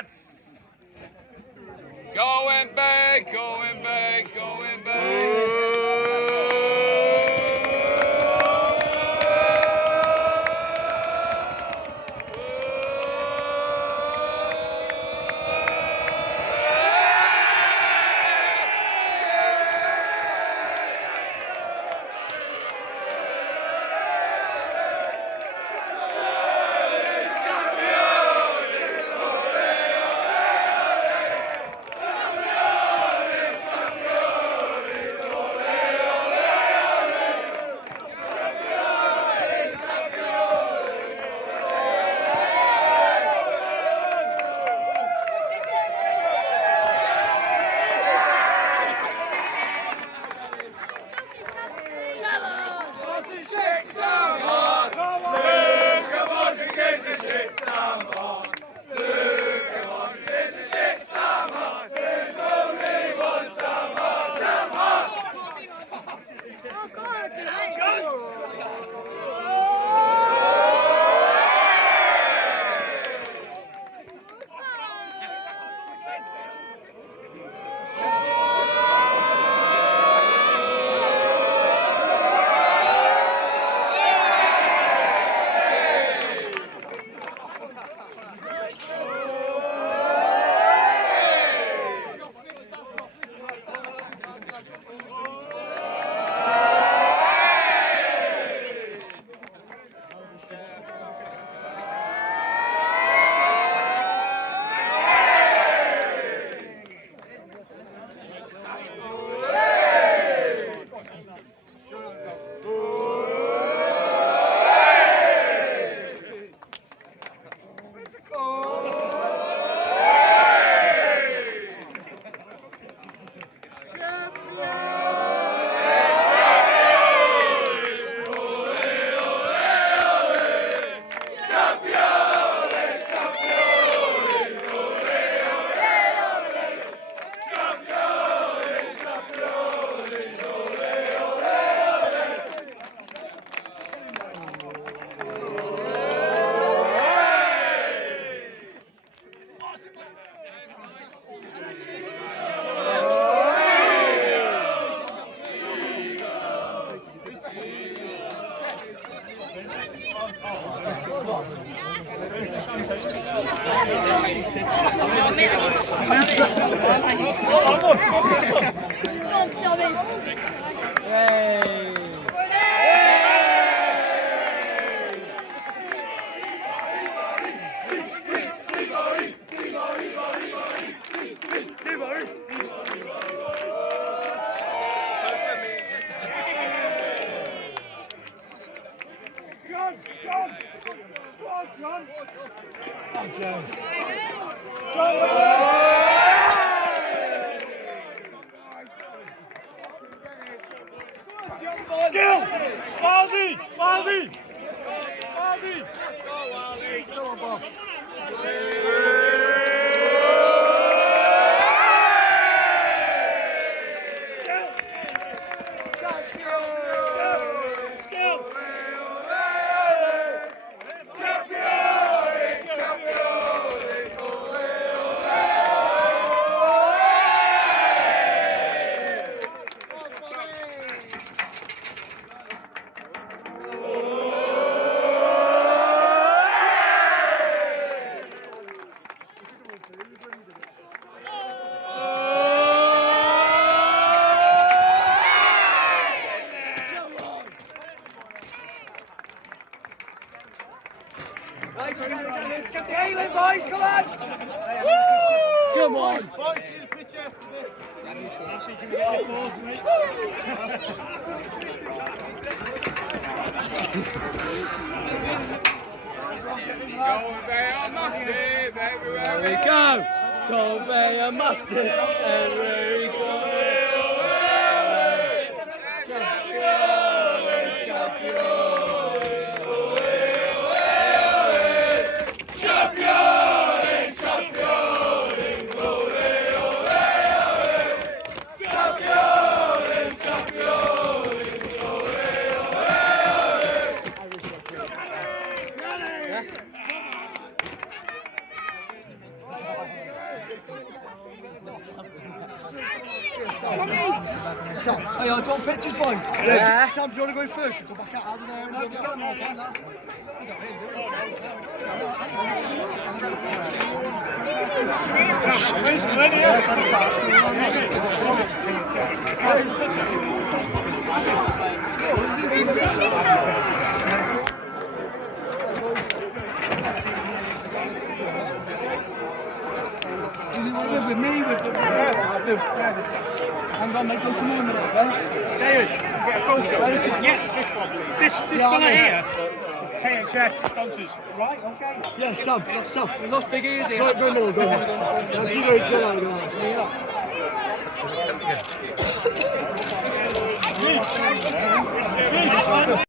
lads. Going back, going back, going back. Skill! Waldy! Waldy! Waldy! Let's go, Wally. Come on, Bob. Get the A-line, boys, come on! Come on! Boys, see the picture. Going back, massive everywhere. Here we go! Conveyor massive, everywhere we go! Hey, I'll drop pictures, boy. Yeah. Sam, do you want to go first? Go back out of there. No, just go more, with me, with the... I'm going to make go to more minute, okay? David, get a photo. Yeah, this one. This fella here is KHS sponsors. Right, okay. Yeah, Sam. We lost big ears here. Go, no. You go each other.